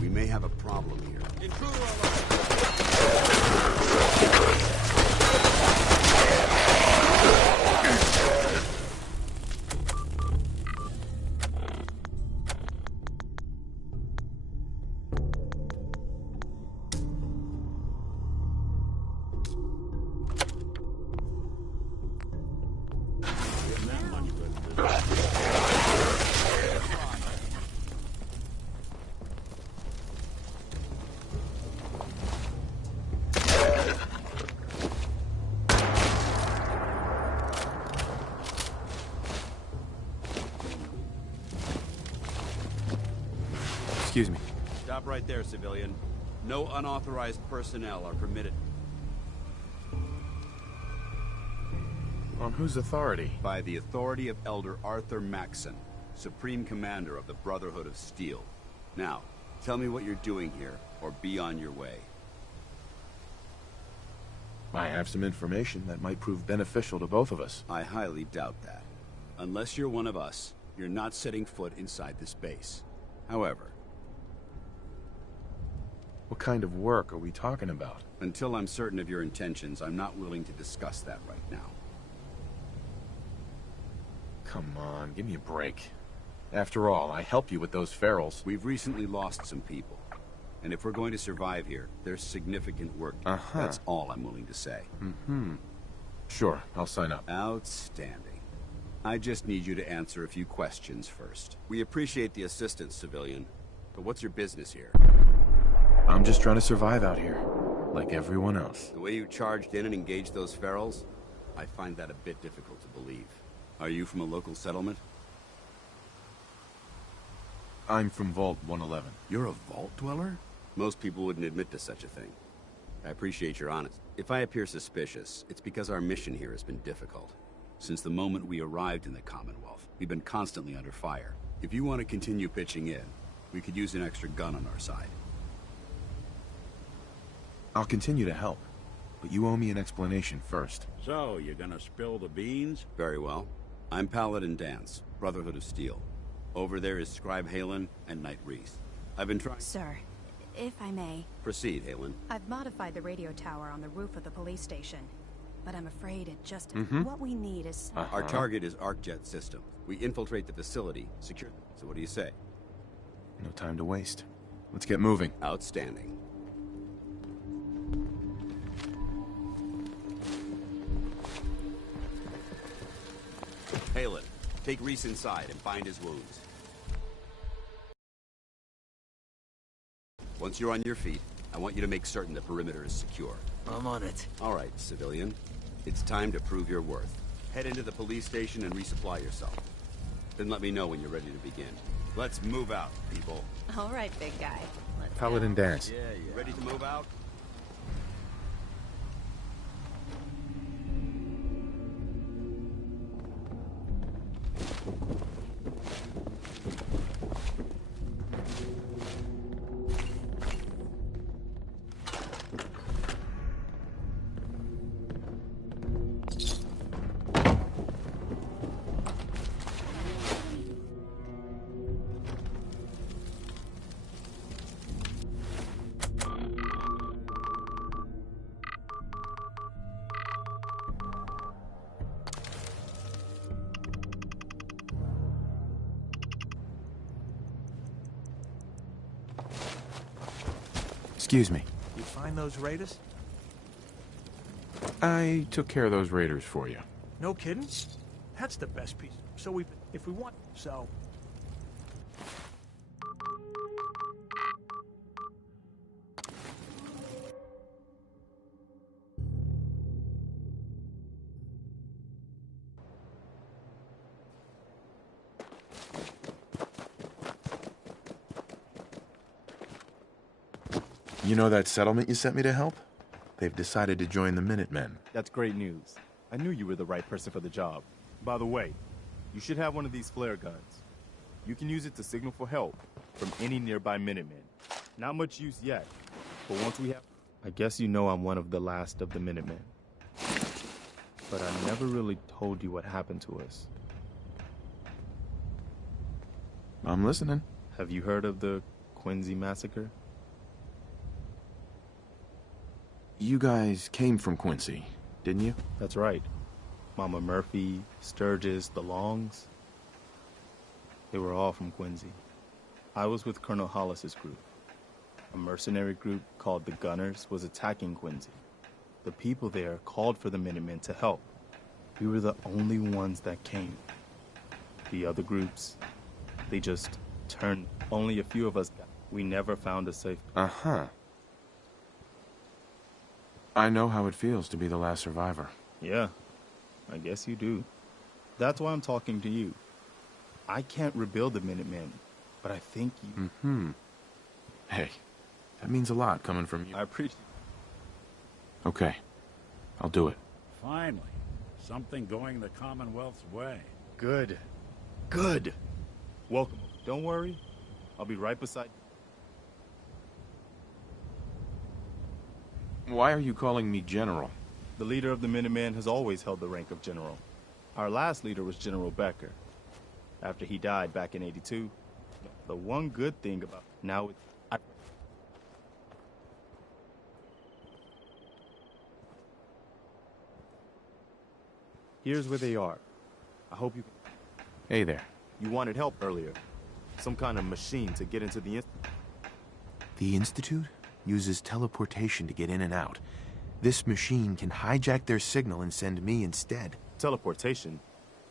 We may have a problem here. Intruder alert! Excuse me. Stop right there, civilian. No unauthorized personnel are permitted. On whose authority? By the authority of Elder Arthur Maxson, Supreme Commander of the Brotherhood of Steel. Now, tell me what you're doing here, or be on your way. I have some information that might prove beneficial to both of us. I highly doubt that. Unless you're one of us, you're not setting foot inside this base. However, What kind of work are we talking about? until I'm certain of your intentions, I'm not willing to discuss that right now. Come on, give me a break. After all, I helped you with those ferals. We've recently lost some people. And if we're going to survive here, there's significant work. That's all I'm willing to say. Sure, I'll sign up. Outstanding. I just need you to answer a few questions first. We appreciate the assistance, civilian. But what's your business here? I'm just trying to survive out here, like everyone else. The way you charged in and engaged those ferals, I find that a bit difficult to believe. Are you from a local settlement? I'm from Vault 111. You're a vault dweller? Most people wouldn't admit to such a thing. I appreciate your honesty. If I appear suspicious, it's because our mission here has been difficult. Since the moment we arrived in the Commonwealth, we've been constantly under fire. If you want to continue pitching in, we could use an extra gun on our side. I'll continue to help, but you owe me an explanation first. So, you gonna spill the beans? Very well. I'm Paladin Danse, Brotherhood of Steel. Over there is Scribe Halen and Knight Reese. I've been trying... Sir, if I may, Proceed, Halen. I've modified the radio tower on the roof of the police station. But I'm afraid it just... What we need is... Our target is ArcJet system. We infiltrate the facility, secure... So what do you say? No time to waste. Let's get moving. Outstanding. Halen, take Reese inside and bind his wounds. Once you're on your feet, I want you to make certain the perimeter is secure. I'm on it. All right, civilian. It's time to prove your worth. Head into the police station and resupply yourself. Then let me know when you're ready to begin. Let's move out, people. All right, big guy. Let's Paladin Danse. Ready to move out? Excuse me. You find those raiders? I took care of those raiders for you. No kidding? That's the best piece. So if we want, so... You know that settlement you sent me to help? They've decided to join the Minutemen. That's great news. I knew you were the right person for the job. By the way, you should have one of these flare guns. You can use it to signal for help from any nearby Minutemen. Not much use yet, but once we have... I guess you know I'm one of the last of the Minutemen. But I never really told you what happened to us. I'm listening. Have you heard of the Quincy massacre? You guys came from Quincy, didn't you? That's right. Mama Murphy, Sturgis, the Longs. They were all from Quincy. I was with Colonel Hollis's group. A mercenary group called the Gunners was attacking Quincy. The people there called for the Minutemen to help. We were the only ones that came. The other groups, they just turned. Only a few of us got. We never found a safe. Uh-huh. I know how it feels to be the last survivor. Yeah, I guess you do. That's why I'm talking to you. I can't rebuild the Minutemen, but I think you... Mm-hmm. Hey, that means a lot coming from you. I appreciate... Okay, I'll do it. Finally, something going the Commonwealth's way. Good. Good. Welcome. Don't worry. I'll be right beside you. Why are you calling me General? The leader of the Minutemen has always held the rank of General. Our last leader was General Becker. After he died back in '82, the one good thing about now it's... Here's where they are. I hope you... Hey there. You wanted help earlier. Some kind of machine to get into the... The Institute uses teleportation to get in and out. This machine can hijack their signal and send me instead. Teleportation?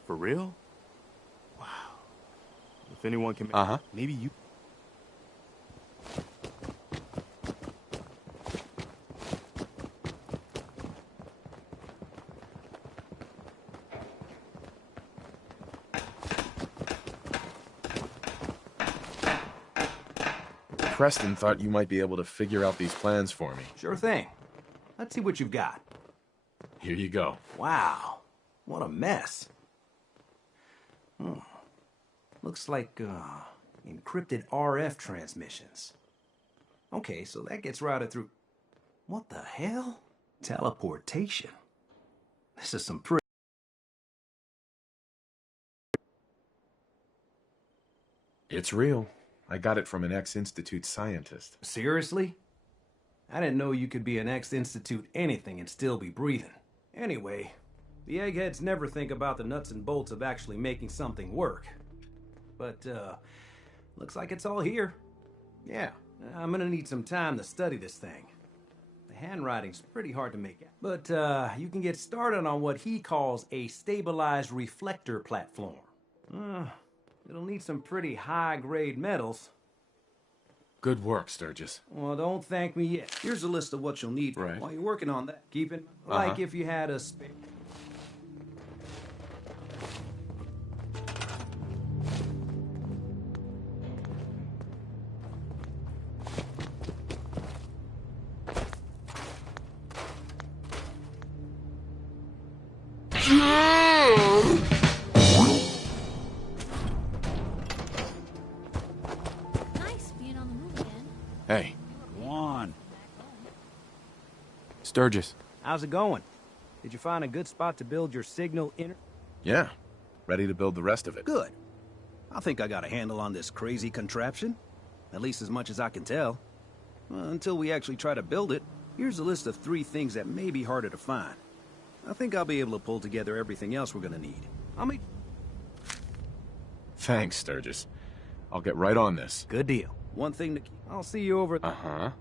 For real? Wow. If anyone can... Uh-huh. Maybe you... Preston thought you might be able to figure out these plans for me. Sure thing. Let's see what you've got. Here you go. Wow. What a mess. Looks like, encrypted RF transmissions. Okay, so that gets routed through... What the hell? Teleportation. This is some pretty... It's real. I got it from an ex-Institute scientist. Seriously? I didn't know you could be an ex-Institute anything and still be breathing. Anyway, the eggheads never think about the nuts and bolts of actually making something work. But, looks like it's all here. Yeah, I'm gonna need some time to study this thing. The handwriting's pretty hard to make out. But, you can get started on what he calls a stabilized reflector platform. It'll need some pretty high-grade metals. Good work, Sturgis. Well, don't thank me yet. Here's a list of what you'll need Right. while you're working on that. Keep it like if you had a spare... Nice being on the move again. Hey, Go on. Sturgis. How's it going? Did you find a good spot to build your signal inter... Yeah, ready to build the rest of it. Good. I think I got a handle on this crazy contraption. At least as much as I can tell. Until we actually try to build it, here's a list of 3 things that may be harder to find. I think I'll be able to pull together everything else we're gonna need. Thanks, Sturgis. I'll get right on this. Good deal. One thing to keep... I'll see you over... Uh-huh.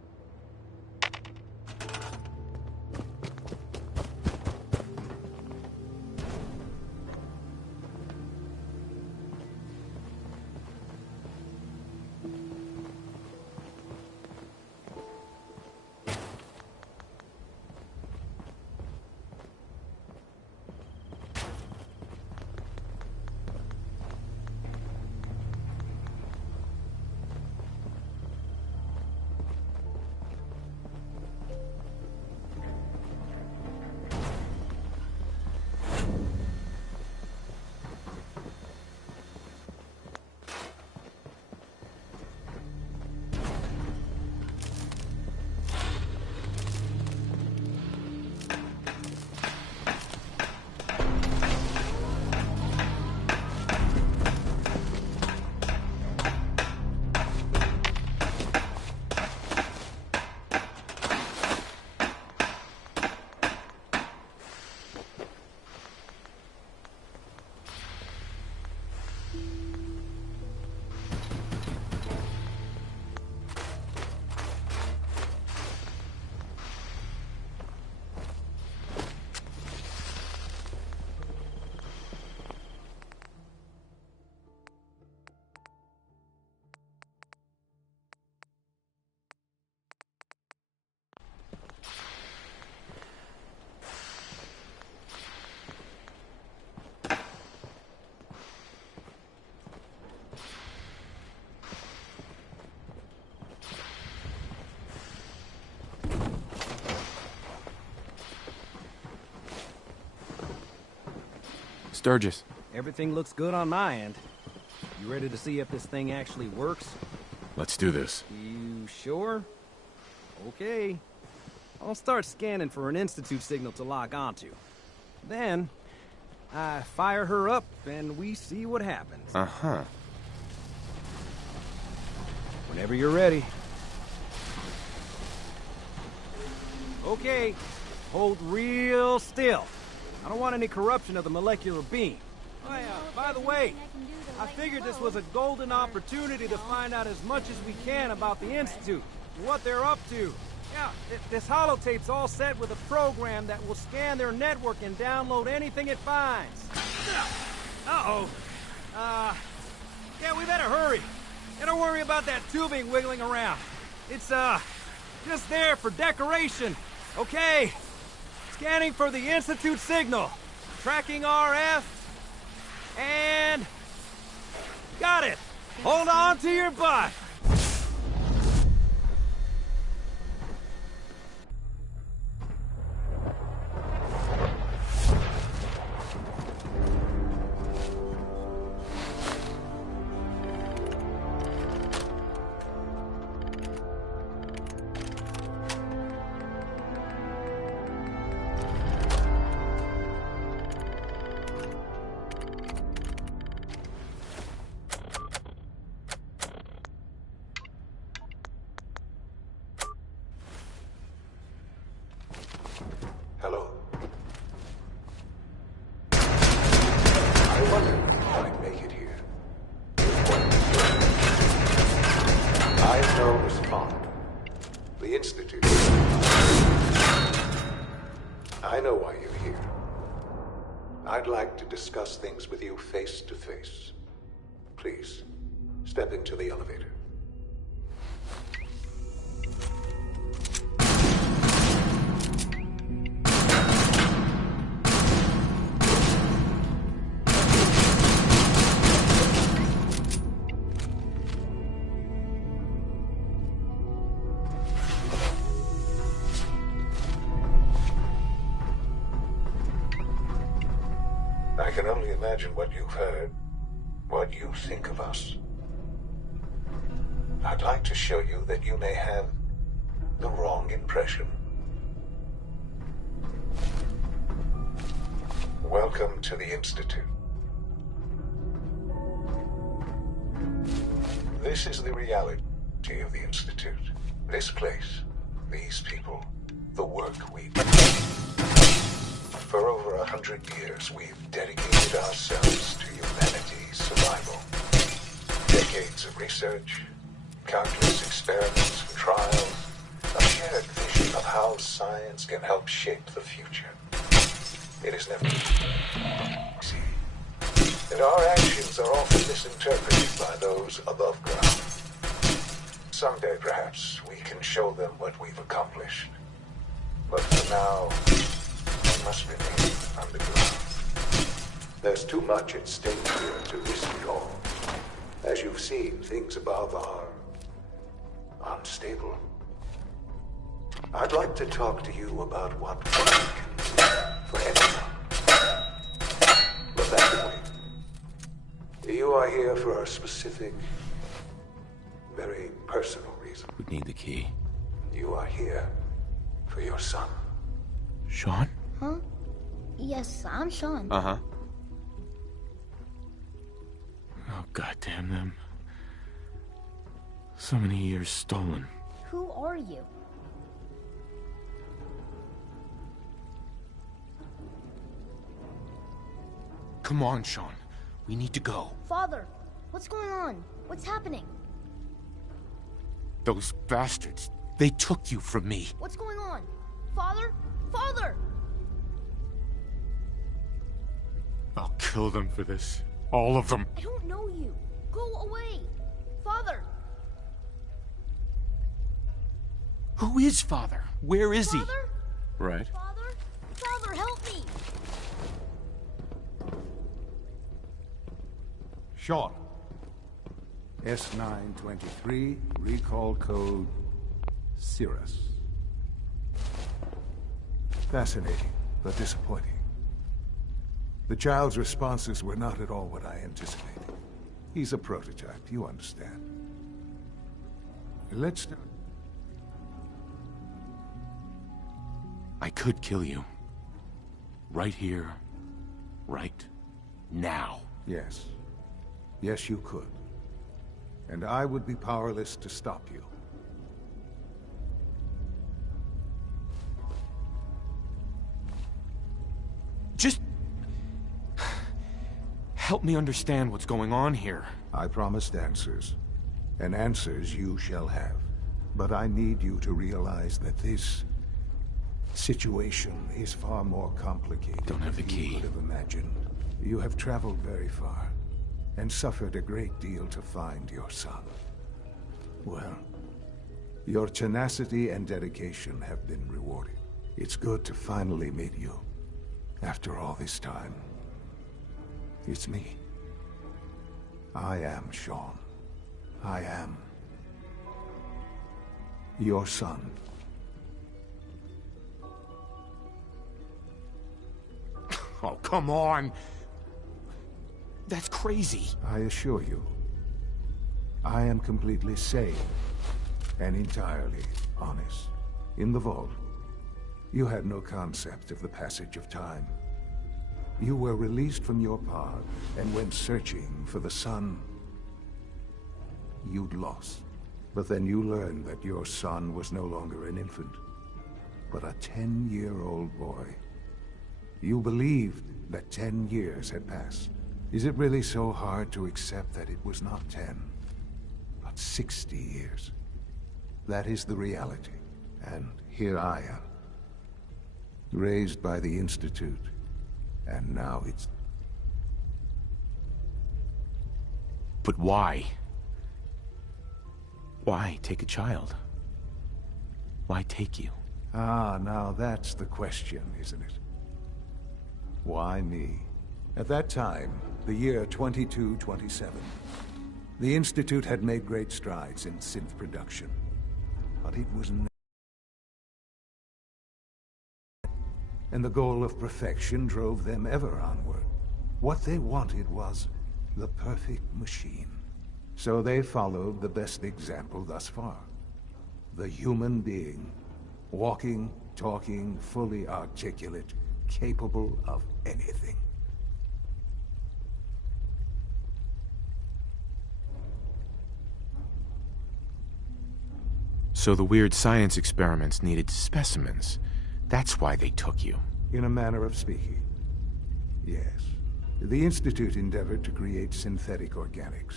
Sturgis. Everything looks good on my end. You ready to see if this thing actually works? Let's do this. You sure? Okay. I'll start scanning for an Institute signal to lock onto. Then, I fire her up and we see what happens. Uh-huh. Whenever you're ready. Okay, hold real still. I don't want any corruption of the molecular beam. Oh yeah, by the way, I figured this was a golden opportunity to find out as much as we can about the Institute, what they're up to. Yeah, this holotape's all set with a program that will scan their network and download anything it finds. Uh-oh. Yeah, we better hurry. And don't worry about that tubing wiggling around. It's, just there for decoration. Okay. Scanning for the Institute signal. Tracking RF. And... got it. Hold on to your butt. Hello. I wonder if I'd make it here. I know Spawn. The Institute. I know why you're here. I'd like to discuss things with you face to face. Please, step into the elevator. I can only imagine what you've heard, what you think of us. I'd like to show you that you may have the wrong impression. Welcome to the Institute. This is the reality of the Institute. This place, these people, the work we do. For over 100 years, we've dedicated ourselves to humanity's survival. Decades of research, countless experiments and trials, a shared vision of how science can help shape the future. It is never easy. And our actions are often misinterpreted by those above ground. Someday, perhaps, we can show them what we've accomplished. But for now, must remain underground. There's too much at stake here to risk it all. As you've seen, things above are unstable. I'd like to talk to you about what we can do for everyone. But that can wait. You are here for a specific, very personal reason. Would need the key. You are here for your son. Sean? Huh? Yes, I'm Sean. Uh-huh. Oh, goddamn them. So many years stolen. Who are you? Come on, Sean. We need to go. Father, what's going on? What's happening? Those bastards. They took you from me. What's going on? Father? Father! I'll kill them for this. All of them. I don't know you. Go away. Father! Who is Father? Where is Father? he? Right. Father? Father, help me! Sean. S923, recall code Cirrus. Fascinating, but disappointing. The child's responses were not at all what I anticipated. He's a prototype, you understand. Let's start. I could kill you. Right here. Right now. Yes. Yes, you could. And I would be powerless to stop you. Just... help me understand what's going on here. I promised answers. And answers you shall have. But I need you to realize that this situation is far more complicated Don't have the than key. you could have imagined. You have traveled very far, and suffered a great deal to find your son. Well, your tenacity and dedication have been rewarded. It's good to finally meet you. After all this time, it's me. I am Shaun. I am your son. Oh, come on! That's crazy. I assure you, I am completely sane and entirely honest. In the vault, you had no concept of the passage of time. You were released from your pod and went searching for the son you'd lost. But then you learned that your son was no longer an infant, but a 10-year-old boy. You believed that 10 years had passed. Is it really so hard to accept that it was not 10, but 60 years? That is the reality. And here I am, raised by the Institute, and now it's... But why? Why take a child? Why take you? Ah, now that's the question, isn't it? Why me? At that time, the year 2227, the Institute had made great strides in synth production. But it was and the goal of perfection drove them ever onward. What they wanted was the perfect machine. So they followed the best example thus far. The human being, walking, talking, fully articulate, capable of anything. So the weird science experiments needed specimens. That's why they took you. In a manner of speaking, yes. The Institute endeavored to create synthetic organics.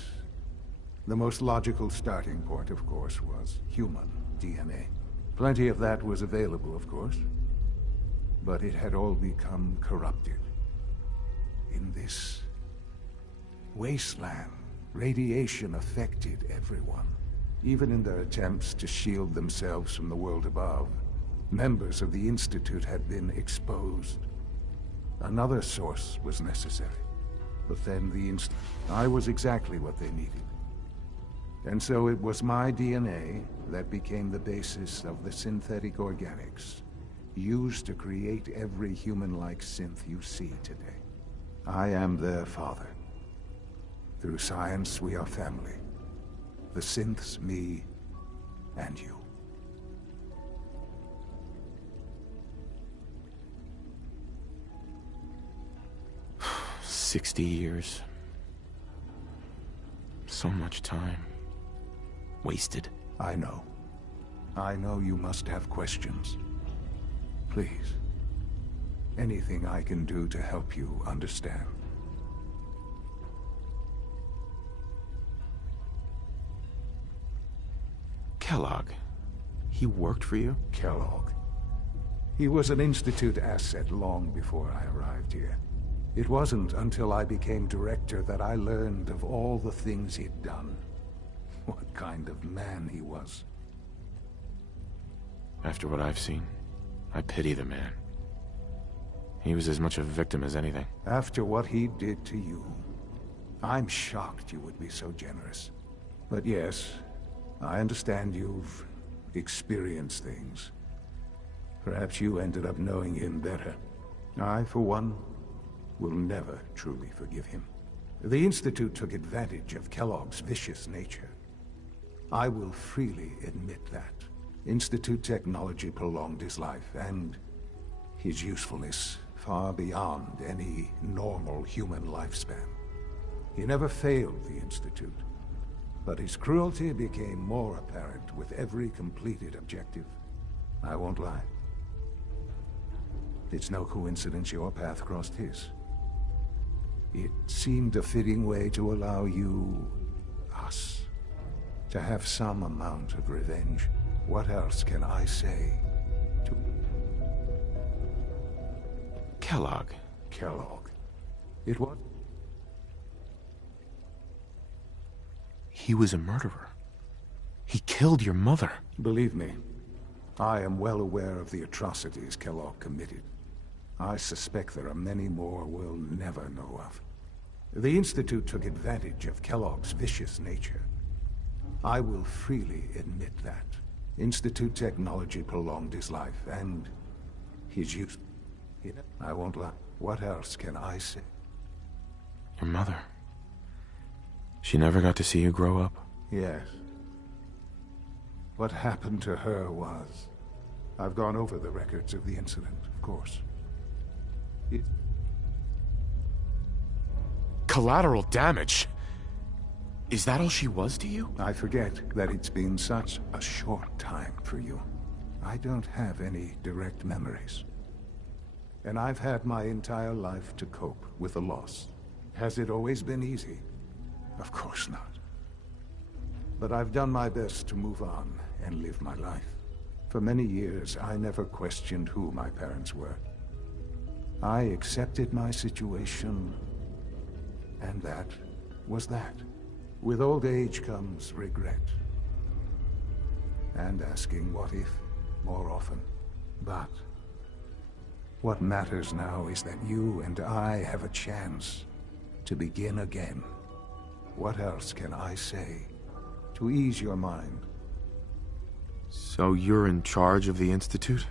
The most logical starting point, of course, was human DNA. Plenty of that was available, of course. But it had all become corrupted. In this wasteland, radiation affected everyone. Even in their attempts to shield themselves from the world above, members of the Institute had been exposed. Another source was necessary. But then I was exactly what they needed. And so it was my DNA that became the basis of the synthetic organics, used to create every human-like synth you see today. I am their father. Through science, we are family. The synths, me, and you. 60 years. So much time. Wasted. I know. I know you must have questions. Please. Anything I can do to help you understand. Kellogg. He worked for you? Kellogg. He was an Institute asset long before I arrived here. It wasn't until I became director that I learned of all the things he'd done. What kind of man he was. After what I've seen, I pity the man. He was as much a victim as anything. After what he did to you, I'm shocked you would be so generous. But yes, I understand you've experienced things. Perhaps you ended up knowing him better. I, for one, will never truly forgive him. The Institute took advantage of Kellogg's vicious nature. I will freely admit that. Institute technology prolonged his life, and his usefulness far beyond any normal human lifespan. He never failed the Institute, but his cruelty became more apparent with every completed objective. I won't lie. It's no coincidence your path crossed his. It seemed a fitting way to allow you, us, to have some amount of revenge. What else can I say to... Kellogg. Kellogg. It was... He was a murderer. He killed your mother. Believe me, I am well aware of the atrocities Kellogg committed. I suspect there are many more we'll never know of. The Institute took advantage of Kellogg's vicious nature. I will freely admit that. Institute technology prolonged his life, and his use... I won't lie. What else can I say? Your mother. She never got to see you grow up? Yes. What happened to her was... I've gone over the records of the incident, of course. Collateral damage? Is that all she was to you? I forget that it's been such a short time for you. I don't have any direct memories. And I've had my entire life to cope with the loss. Has it always been easy? Of course not. But I've done my best to move on and live my life. For many years, I never questioned who my parents were. I accepted my situation, and that was that. With old age comes regret. And asking what if more often. But what matters now is that you and I have a chance to begin again. What else can I say to ease your mind? So you're in charge of the Institute?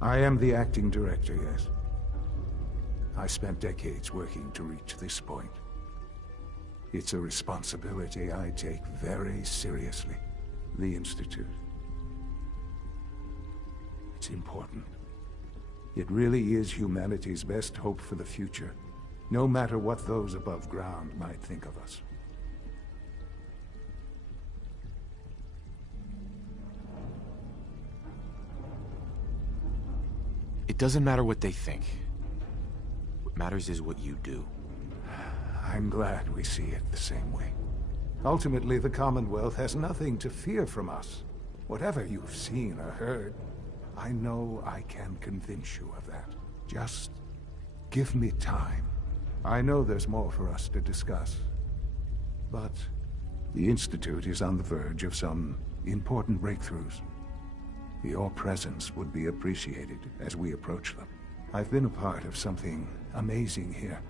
I am the acting director, yes. I spent decades working to reach this point. It's a responsibility I take very seriously. The Institute. It's important. It really is humanity's best hope for the future, no matter what those above ground might think of us. It doesn't matter what they think. What matters is what you do. I'm glad we see it the same way. Ultimately, the Commonwealth has nothing to fear from us. Whatever you've seen or heard, I know I can convince you of that. Just give me time. I know there's more for us to discuss. But the Institute is on the verge of some important breakthroughs. Your presence would be appreciated as we approach them. I've been a part of something amazing here.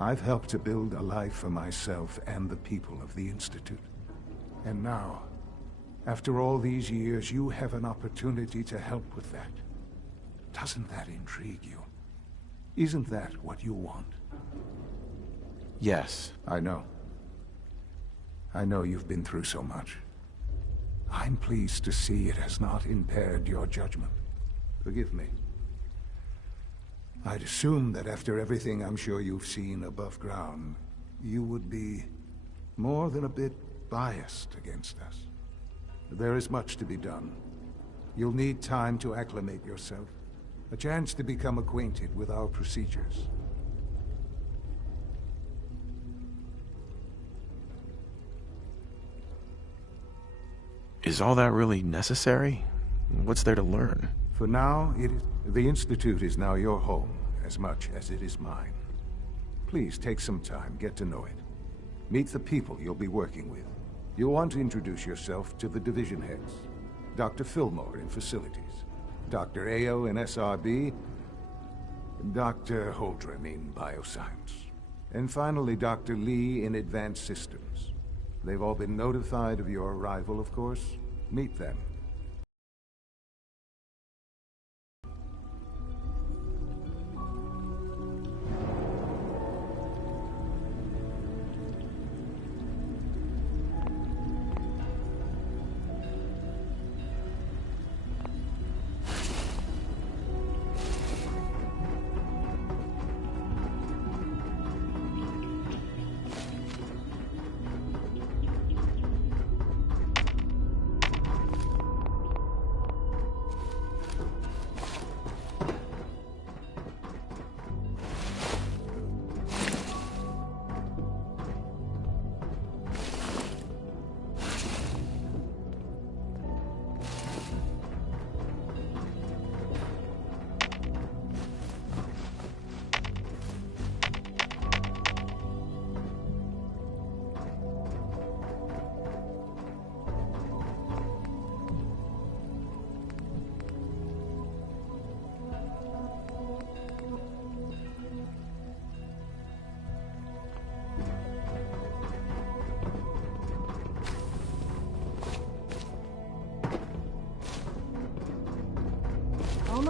I've helped to build a life for myself and the people of the Institute. And now, after all these years, you have an opportunity to help with that. Doesn't that intrigue you? Isn't that what you want? Yes. I know. I know you've been through so much. I'm pleased to see it has not impaired your judgment. Forgive me. I'd assume that after everything I'm sure you've seen above ground, you would be more than a bit biased against us. There is much to be done. You'll need time to acclimate yourself, a chance to become acquainted with our procedures. Is all that really necessary? What's there to learn? For now, the Institute is now your home, as much as it is mine. Please take some time, get to know it. Meet the people you'll be working with. You'll want to introduce yourself to the division heads. Dr. Fillmore in Facilities, Dr. Ayo in SRB, Dr. Holdren in Bioscience, and finally Dr. Lee in Advanced Systems. They've all been notified of your arrival, of course. Meet them.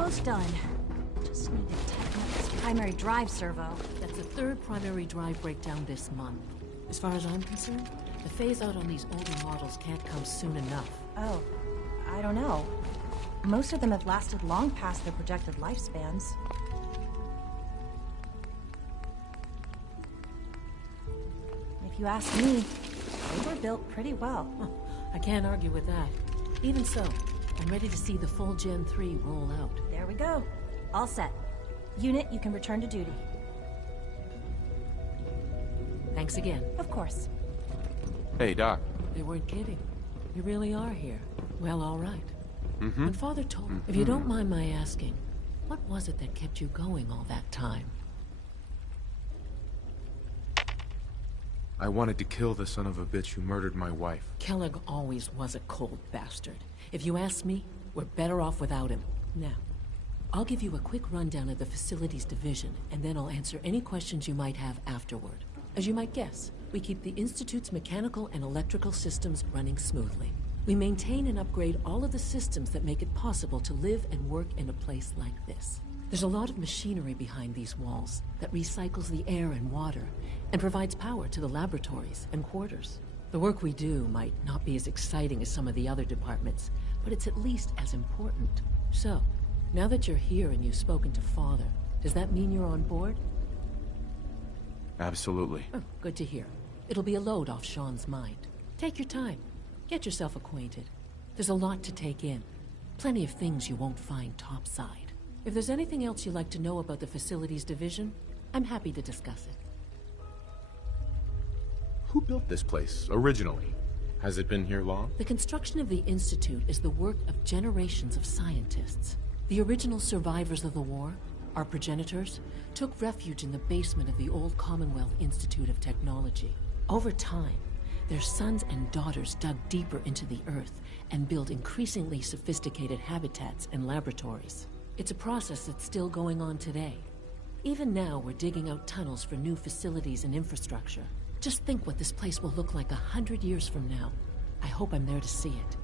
Almost done. Just need to tighten up this primary drive servo. That's the third primary drive breakdown this month. As far as I'm concerned, the phase-out on these older models can't come soon enough. Oh, I don't know. Most of them have lasted long past their projected lifespans. If you ask me, they were built pretty well. I can't argue with that. Even so, I'm ready to see the full Gen 3 roll out. There we go. All set. Unit, you can return to duty. Thanks again. Of course. Hey, Doc. They weren't kidding. You really are here. Well, all right. Mm-hmm. When Father told me, if you don't mind my asking, what was it that kept you going all that time? I wanted to kill the son of a bitch who murdered my wife. Kellogg always was a cold bastard. If you ask me, we're better off without him. Now, I'll give you a quick rundown of the Facilities Division, and then I'll answer any questions you might have afterward. As you might guess, we keep the Institute's mechanical and electrical systems running smoothly. We maintain and upgrade all of the systems that make it possible to live and work in a place like this. There's a lot of machinery behind these walls that recycles the air and water and provides power to the laboratories and quarters. The work we do might not be as exciting as some of the other departments, but it's at least as important. So, now that you're here and you've spoken to Father, does that mean you're on board? Absolutely. Oh, good to hear. It'll be a load off Sean's mind. Take your time. Get yourself acquainted. There's a lot to take in. Plenty of things you won't find topside. If there's anything else you'd like to know about the Facilities Division, I'm happy to discuss it. Who built this place, originally? Has it been here long? The construction of the Institute is the work of generations of scientists. The original survivors of the war, our progenitors, took refuge in the basement of the old Commonwealth Institute of Technology. Over time, their sons and daughters dug deeper into the earth and built increasingly sophisticated habitats and laboratories. It's a process that's still going on today. Even now, we're digging out tunnels for new facilities and infrastructure. Just think what this place will look like 100 years from now. I hope I'm there to see it.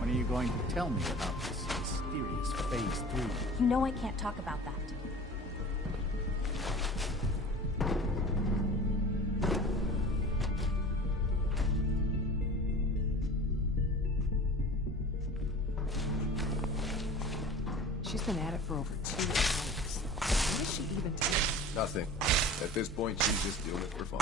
When are you going to tell me about this mysterious Phase 3? You know I can't talk about that. She's been at it for over 2 hours. What is she even doing? Nothing. At this point, she's just doing it for fun.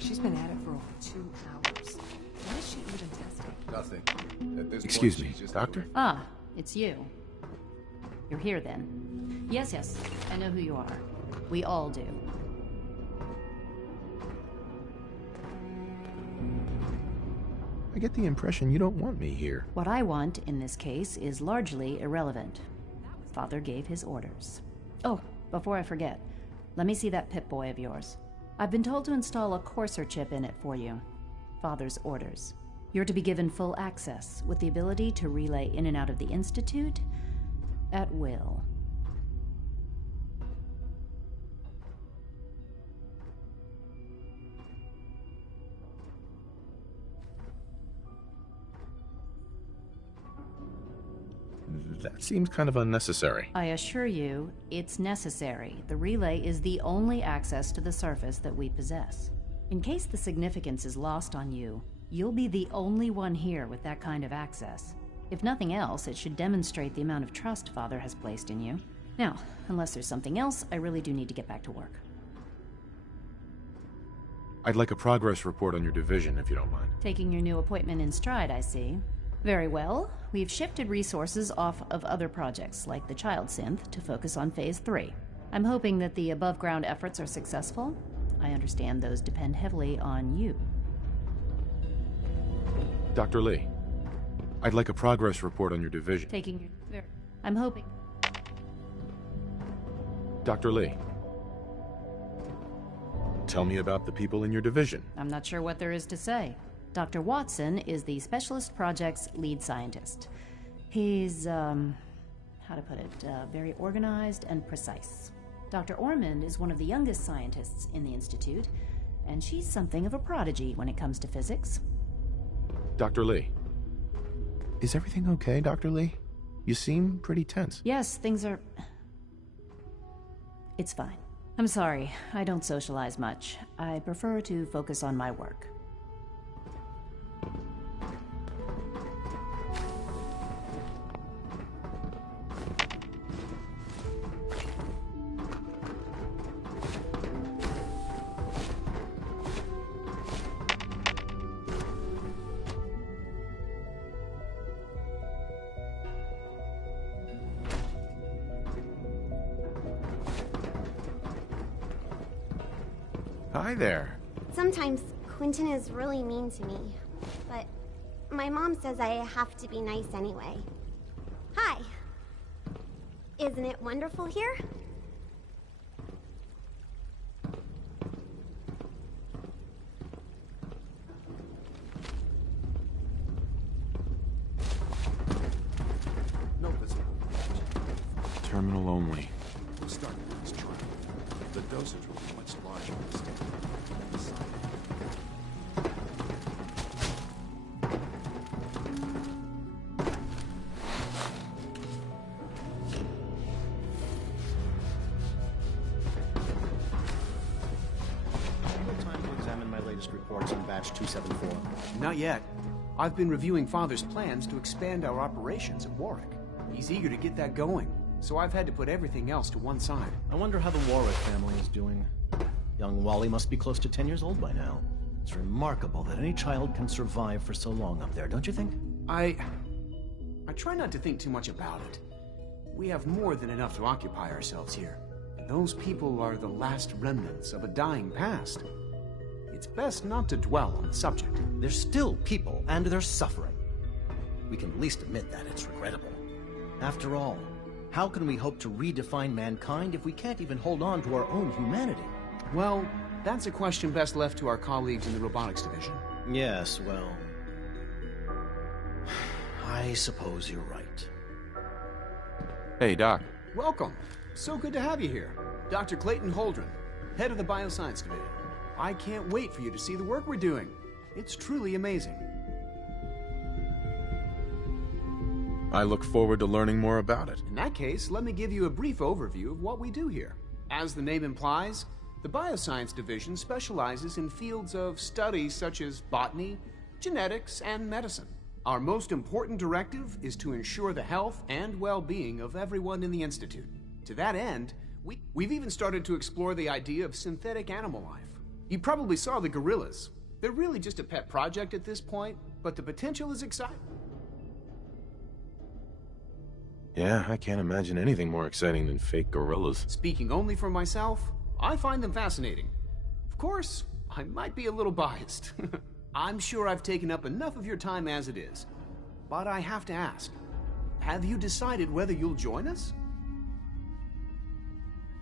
She's been at it for over 2 hours. What is she even testing? Nothing. At this Excuse point, me, she's just Doctor? Ah, it's you. You're here then. Yes, I know who you are. We all do. I get the impression you don't want me here. What I want, in this case, is largely irrelevant. Father gave his orders. Oh, before I forget, let me see that Pip-Boy of yours. I've been told to install a Courser chip in it for you. Father's orders. You're to be given full access, with the ability to relay in and out of the Institute at will. That seems kind of unnecessary. I assure you, it's necessary. The relay is the only access to the surface that we possess. In case the significance is lost on you, you'll be the only one here with that kind of access. If nothing else, it should demonstrate the amount of trust Father has placed in you. Now, unless there's something else, I really do need to get back to work. I'd like a progress report on your division, if you don't mind. Taking your new appointment in stride, I see. Very well. We've shifted resources off of other projects, like the Child Synth, to focus on Phase 3. I'm hoping that the above-ground efforts are successful. I understand those depend heavily on you. Dr. Lee, I'd like a progress report on your division. Taking your... I'm hoping... Dr. Lee, tell me about the people in your division. I'm not sure what there is to say. Dr. Watson is the Specialist Project's lead scientist. He's, how to put it, very organized and precise. Dr. Ormond is one of the youngest scientists in the Institute, and she's something of a prodigy when it comes to physics. Dr. Lee. Is everything okay, Dr. Lee? You seem pretty tense. Yes, things are... It's fine. I'm sorry, I don't socialize much. I prefer to focus on my work. Hi there. Sometimes Quentin is really mean to me, but my mom says I have to be nice anyway. Hi. Isn't it wonderful here? No visible. Terminal only. We'll start with this trial. The dosage will be much larger this time. Time to examine my latest reports in batch 274. Not yet. I've been reviewing Father's plans to expand our operations at Warwick. He's eager to get that going, so I've had to put everything else to one side. I wonder how the Warwick family is doing. Young Wally must be close to 10 years old by now. It's remarkable that any child can survive for so long up there, don't you think? I try not to think too much about it. We have more than enough to occupy ourselves here. And those people are the last remnants of a dying past. It's best not to dwell on the subject. They're still people, and they're suffering. We can at least admit that it's regrettable. After all, how can we hope to redefine mankind if we can't even hold on to our own humanity? Well, that's a question best left to our colleagues in the robotics division. Yes, well... I suppose you're right. Hey, Doc. Welcome. So good to have you here. Dr. Clayton Holdren, head of the Bioscience Division. I can't wait for you to see the work we're doing. It's truly amazing. I look forward to learning more about it. In that case, let me give you a brief overview of what we do here. As the name implies, the Bioscience Division specializes in fields of study such as botany, genetics, and medicine. Our most important directive is to ensure the health and well-being of everyone in the Institute. To that end, we've even started to explore the idea of synthetic animal life. You probably saw the gorillas. They're really just a pet project at this point, but the potential is exciting. Yeah, I can't imagine anything more exciting than fake gorillas. Speaking only for myself, I find them fascinating. Of course, I might be a little biased. I'm sure I've taken up enough of your time as it is. But I have to ask, have you decided whether you'll join us?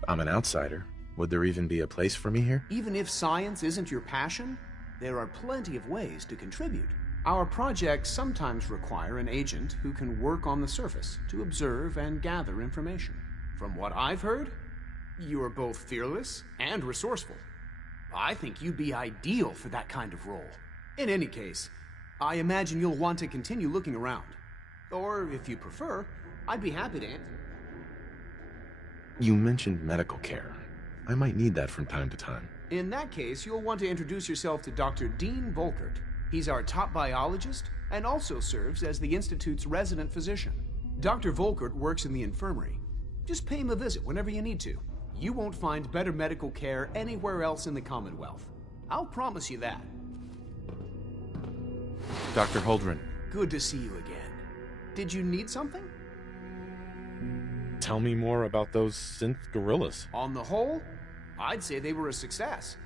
I'm an outsider. Would there even be a place for me here? Even if science isn't your passion, there are plenty of ways to contribute. Our projects sometimes require an agent who can work on the surface to observe and gather information. From what I've heard, you are both fearless and resourceful. I think you'd be ideal for that kind of role. In any case, I imagine you'll want to continue looking around. Or, if you prefer, I'd be happy to answer. You mentioned medical care. I might need that from time to time. In that case, you'll want to introduce yourself to Dr. Dean Volkert. He's our top biologist and also serves as the Institute's resident physician. Dr. Volkert works in the infirmary. Just pay him a visit whenever you need to. You won't find better medical care anywhere else in the Commonwealth. I'll promise you that. Dr. Holdren. Good to see you again. Did you need something? Tell me more about those synth gorillas. On the whole, I'd say they were a success.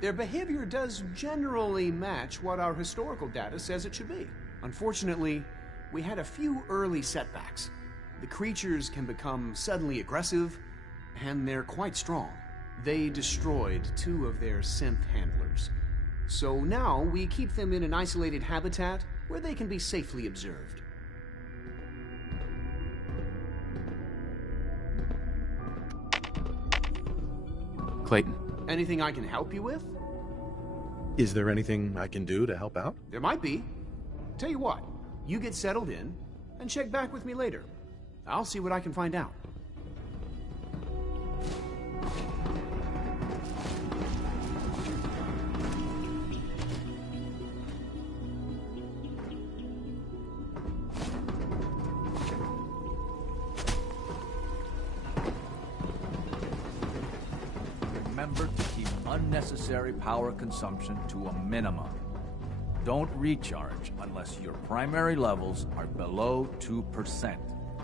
Their behavior does generally match what our historical data says it should be. Unfortunately, we had a few early setbacks. The creatures can become suddenly aggressive, and they're quite strong. They destroyed 2 of their synth handlers. So now we keep them in an isolated habitat where they can be safely observed. Clayton. Anything I can help you with? Is there anything I can do to help out? There might be. Tell you what, you get settled in and check back with me later. I'll see what I can find out. Remember to keep unnecessary power consumption to a minimum. Don't recharge unless your primary levels are below 2%.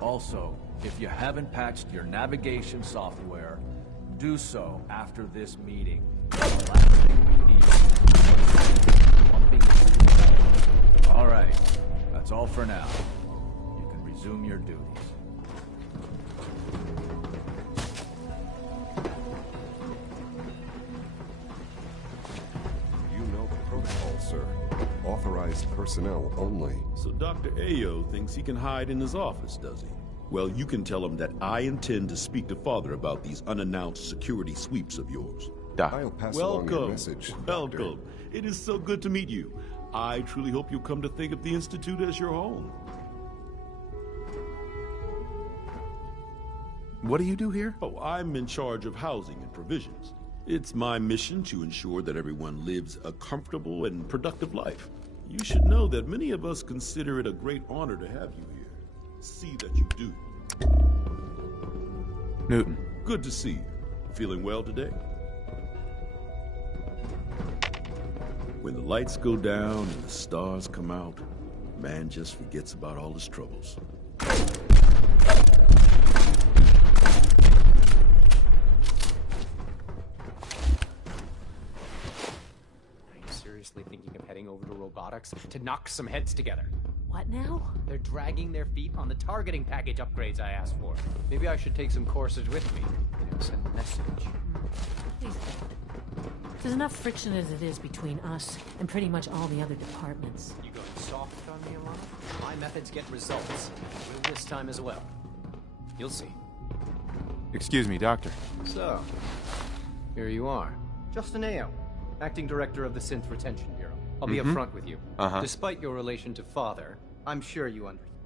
Also, if you haven't patched your navigation software, do so after this meeting. The last thing we need is all right, that's all for now. You can resume your duties. Sir. Authorized personnel only. So Dr. Ayo thinks he can hide in his office, does he? Well, you can tell him that I intend to speak to Father about these unannounced security sweeps of yours. I'll pass along your message. Welcome. It is so good to meet you. I truly hope you'll come to think of the Institute as your home. What do you do here? Oh, I'm in charge of housing and provisions. It's my mission to ensure that everyone lives a comfortable and productive life. You should know that many of us consider it a great honor to have you here. See that you do. Newton. Good to see you. Feeling well today? When the lights go down and the stars come out, man just forgets about all his troubles. Thinking of heading over to robotics to knock some heads together. What now? They're dragging their feet on the targeting package upgrades I asked for. Maybe I should take some courses with me and send a message. Please don't. There's enough friction as it is between us and pretty much all the other departments. You going soft on me, Alana? My methods get results. Will this time as well. You'll see. Excuse me, Doctor. So, here you are. Justin Ayo, Acting Director of the Synth Retention Bureau. I'll be upfront with you. Despite your relation to Father, I'm sure you understand.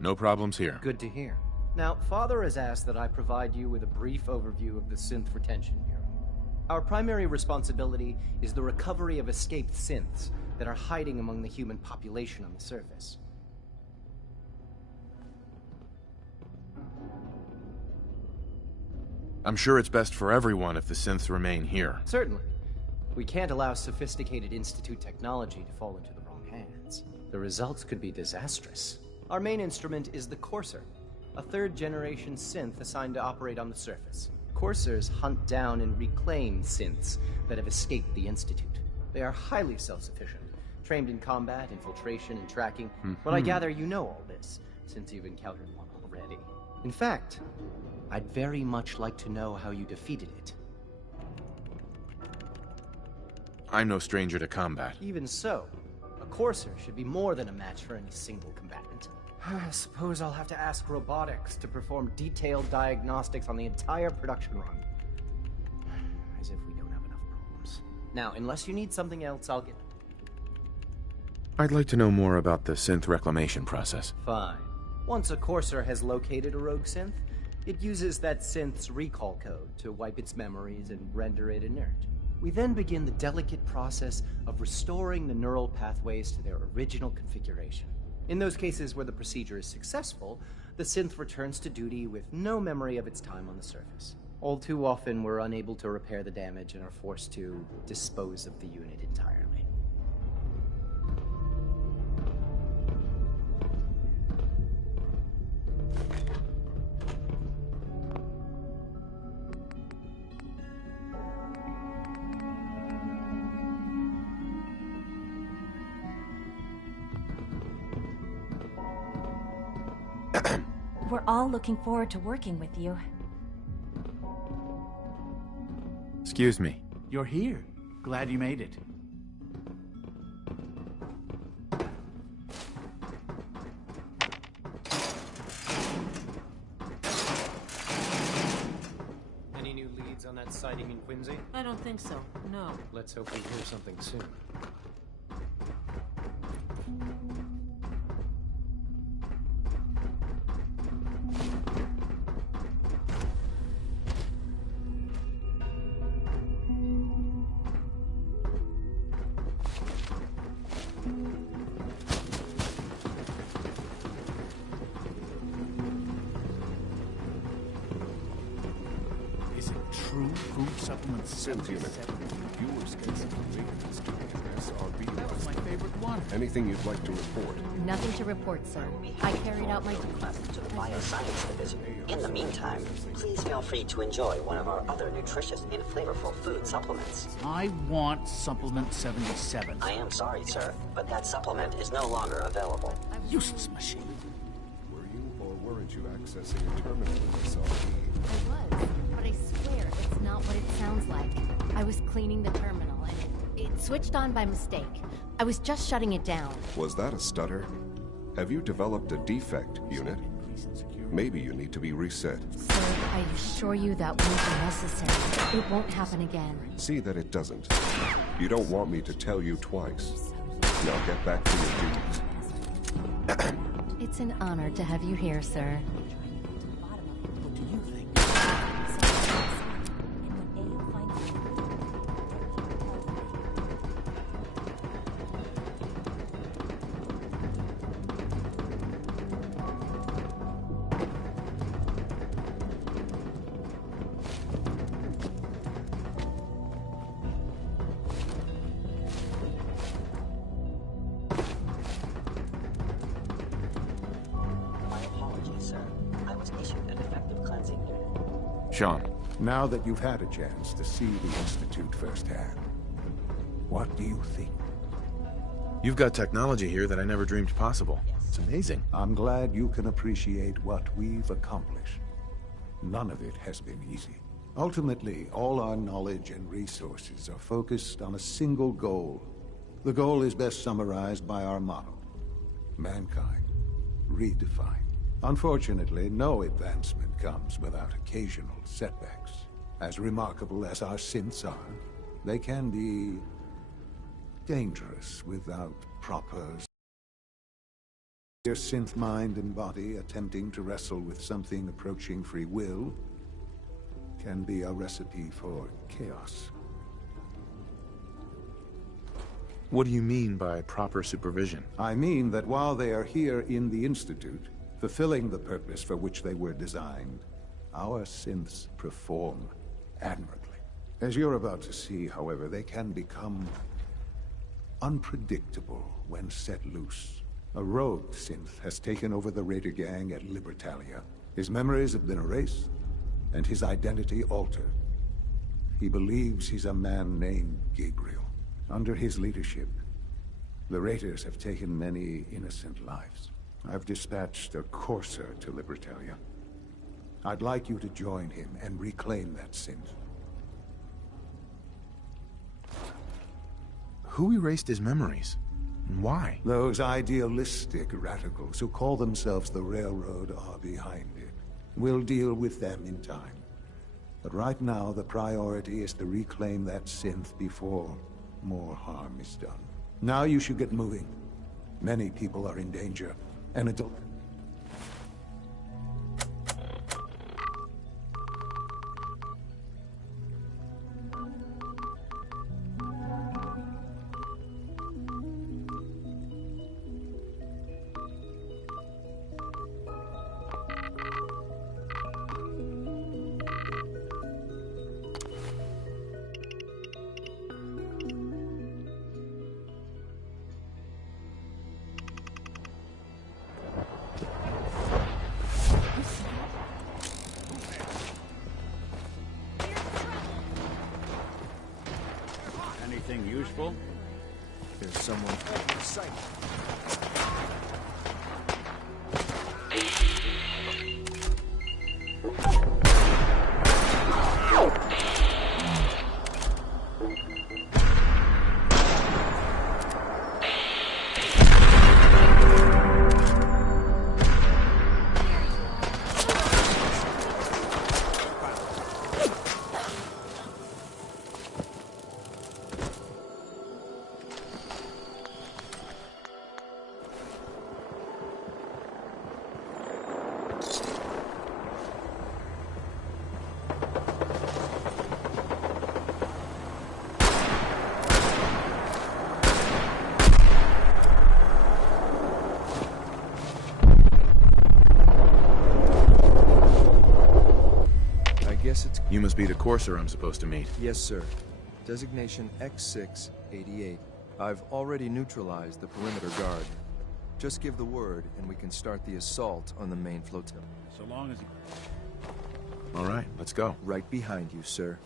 No problems here. Good to hear. Now, Father has asked that I provide you with a brief overview of the Synth Retention Bureau. Our primary responsibility is the recovery of escaped synths that are hiding among the human population on the surface. I'm sure it's best for everyone if the synths remain here. Certainly. We can't allow sophisticated Institute technology to fall into the wrong hands. The results could be disastrous. Our main instrument is the Courser, a third-generation synth assigned to operate on the surface. Coursers hunt down and reclaim synths that have escaped the Institute. They are highly self-sufficient, trained in combat, infiltration, and tracking. But I gather you know all this, since you've encountered one already. In fact, I'd very much like to know how you defeated it. I'm no stranger to combat. Even so, a Courser should be more than a match for any single combatant. I suppose I'll have to ask robotics to perform detailed diagnostics on the entire production run. As if we don't have enough problems. Now, unless you need something else, I'll get... I'd like to know more about the synth reclamation process. Fine. Once a Courser has located a rogue synth, it uses that synth's recall code to wipe its memories and render it inert. We then begin the delicate process of restoring the neural pathways to their original configuration. In those cases where the procedure is successful, the synth returns to duty with no memory of its time on the surface. All too often, we're unable to repair the damage and are forced to dispose of the unit entirely. We're all looking forward to working with you. Excuse me. You're here. Glad you made it. Any new leads on that sighting in Quincy? I don't think so, no. Let's hope we hear something soon. Is it true food supplements? Synth unit. Viewers can SRB. That was my favorite one. Anything you'd like to report? Nothing to report, sir. I carried out my request to the Bioscience Division. In the meantime, please feel free to enjoy one of our other nutritious and flavorful food supplements. I want Supplement 77. I am sorry, sir, but that supplement is no longer available. Useless machine. Were you or weren't you accessing a terminal with SRB? I was, but I swear it's not what it sounds like. I was cleaning the terminal and it switched on by mistake. I was just shutting it down. Was that a stutter? Have you developed a defect, unit? Maybe you need to be reset. Sir, I assure you that won't be necessary. It won't happen again. See that it doesn't. You don't want me to tell you twice. Now get back to your duties. It's an honor to have you here, sir. What do you think? Sean. Now that you've had a chance to see the Institute firsthand, what do you think? You've got technology here that I never dreamed possible. It's amazing. I'm glad you can appreciate what we've accomplished. None of it has been easy. Ultimately, all our knowledge and resources are focused on a single goal. The goal is best summarized by our motto: mankind redefined. Unfortunately, no advancement comes without occasional setbacks. As remarkable as our synths are, they can be dangerous without proper... Your synth mind and body attempting to wrestle with something approaching free will can be a recipe for chaos. What do you mean by proper supervision? I mean that while they are here in the Institute, fulfilling the purpose for which they were designed, our synths perform admirably. As you're about to see, however, they can become unpredictable when set loose. A rogue synth has taken over the Raider gang at Libertalia. His memories have been erased, and his identity altered. He believes he's a man named Gabriel. Under his leadership, the Raiders have taken many innocent lives. I've dispatched a courser to Libertalia. I'd like you to join him and reclaim that synth. Who erased his memories? And why? Those idealistic radicals who call themselves the Railroad are behind it. We'll deal with them in time. But right now, the priority is to reclaim that synth before more harm is done. Now you should get moving. Many people are in danger. An adult... Anything useful? There's someone in sight. You must be the Courser I'm supposed to meet. Yes, sir. Designation X688. I've already neutralized the perimeter guard. Just give the word, and we can start the assault on the main flotilla. So long as... All right, let's go. Right behind you, sir.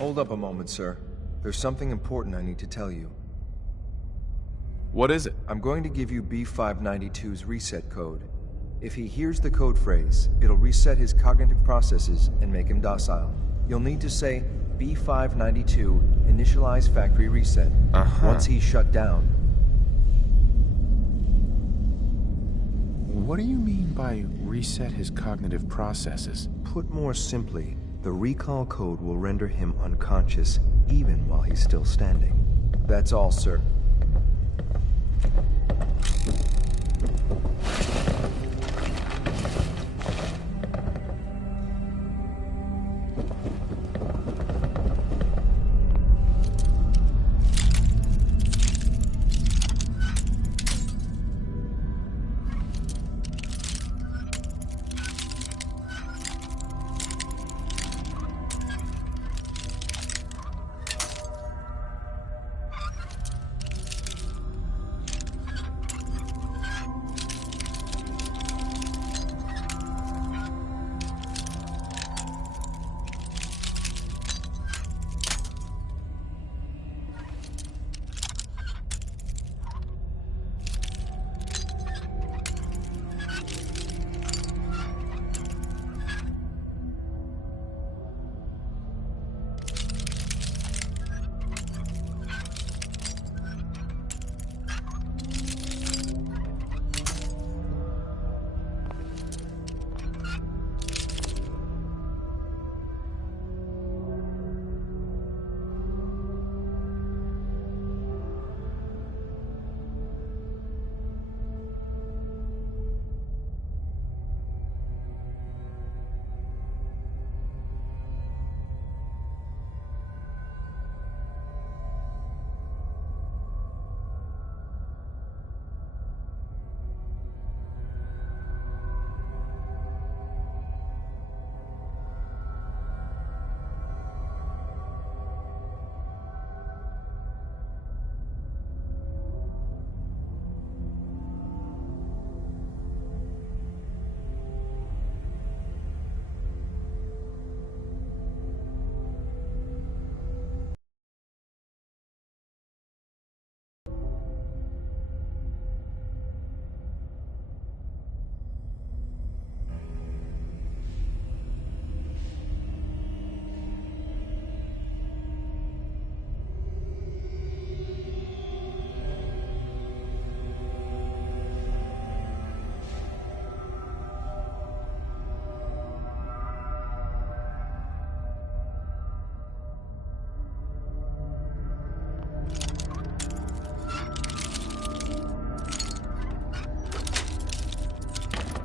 Hold up a moment, sir. There's something important I need to tell you. What is it? I'm going to give you B592's reset code. If he hears the code phrase, it'll reset his cognitive processes and make him docile. You'll need to say B592 initialize factory reset. Once he's shut down. What do you mean by reset his cognitive processes? Put more simply, the recall code will render him unconscious even while he's still standing. That's all, sir.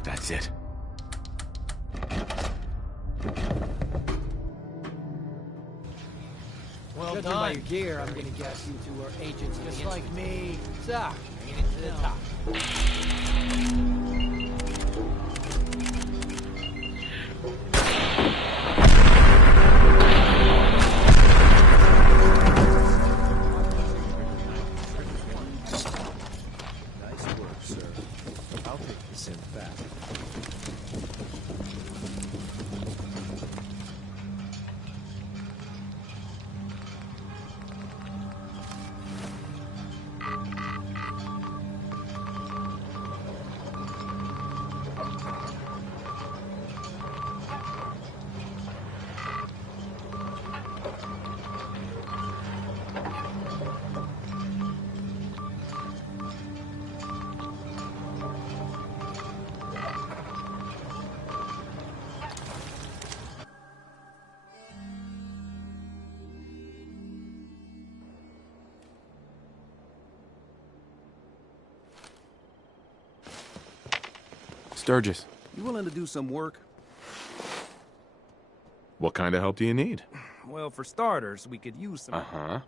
That's it. Well Judging by your gear, I'm gonna guess you two are agents just like me. So, bring it to the top. Nice work, sir. I'll take the synth back. Sturgis. You willing to do some work? What kind of help do you need? Well, for starters, we could use some... Uh-huh.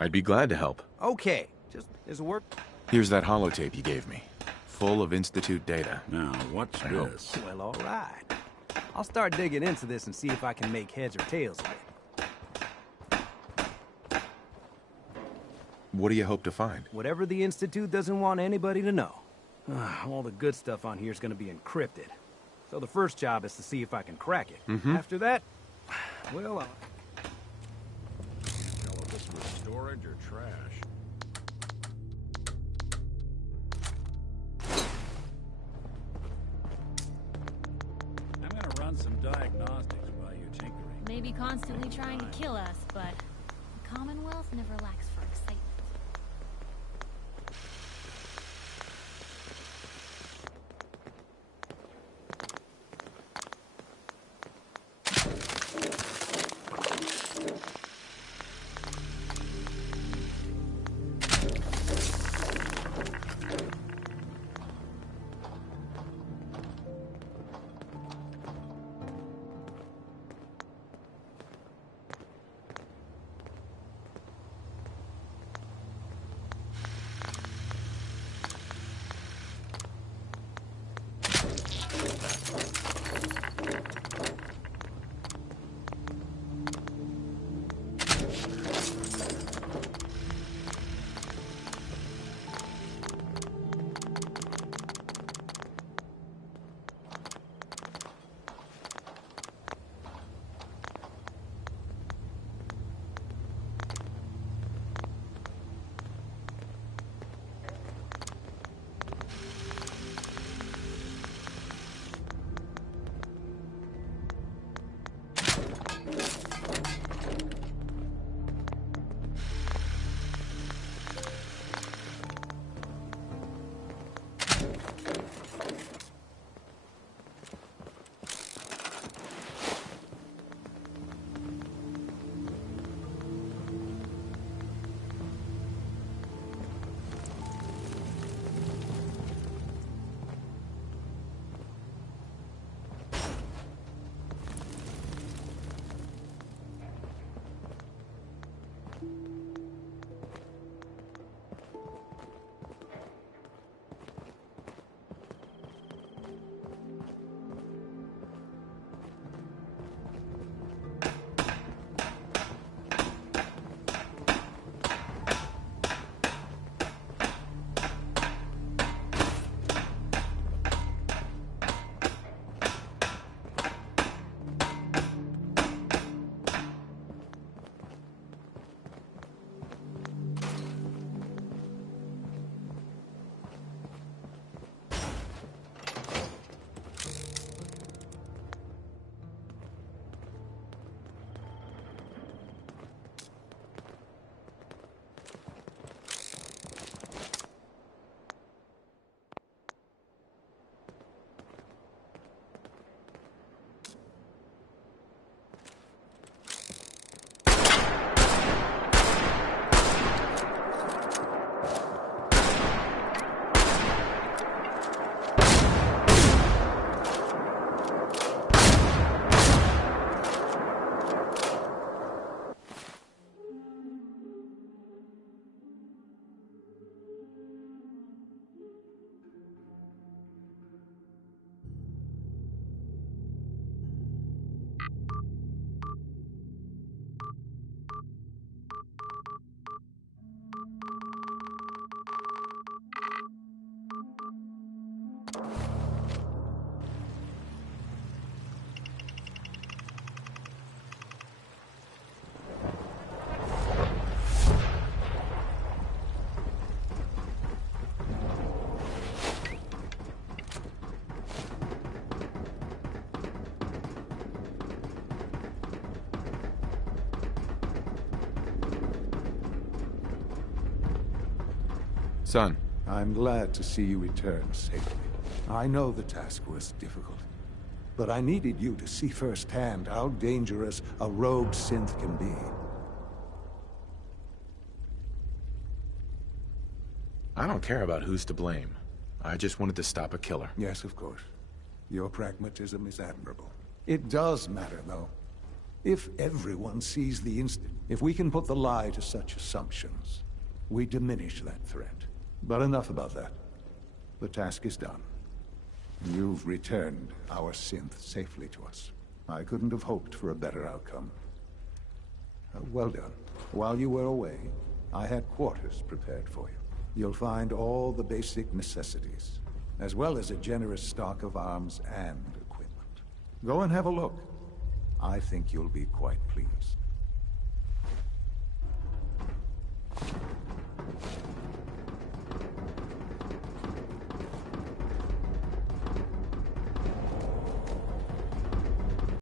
I'd be glad to help. Okay, just, there's work... Here's that holotape you gave me. Full of Institute data. Now, what's this? Well, all right. I'll start digging into this and see if I can make heads or tails of it. What do you hope to find? Whatever the Institute doesn't want anybody to know. All the good stuff on here is going to be encrypted. So the first job is to see if I can crack it. After that, well, this was storage or trash. I'm gonna run some diagnostics while you're tinkering. Maybe constantly trying to kill us, but the Commonwealth never lacks for excitement. Son. I'm glad to see you return safely. I know the task was difficult, but I needed you to see firsthand how dangerous a rogue synth can be. I don't care about who's to blame. I just wanted to stop a killer. Yes, of course. Your pragmatism is admirable. It does matter, though. If everyone sees the instant, if we can put the lie to such assumptions, we diminish that threat. But enough about that. The task is done. You've returned our synth safely to us. I couldn't have hoped for a better outcome. Well done. While you were away, I had quarters prepared for you. You'll find all the basic necessities, as well as a generous stock of arms and equipment. Go and have a look. I think you'll be quite pleased.